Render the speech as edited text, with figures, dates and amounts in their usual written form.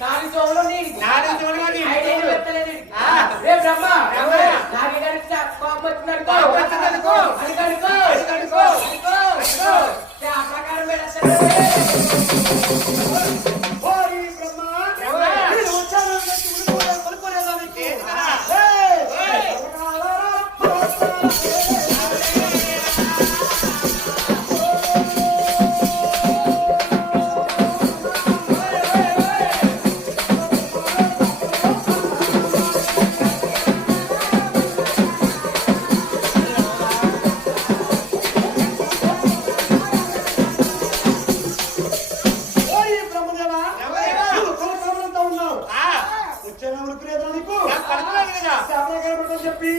నాలుగు చెవులు నీకు నాలుగు చెవులు నీకు ఐదేళ్ళు పెట్టలేదు రే బ్రహ్మ నాకు గడిచి కోపం వచ్చిందనుకో అనుకనుకో అనుకో ఆ ప్రకారం పెట్టేస్తాడు చెప్పి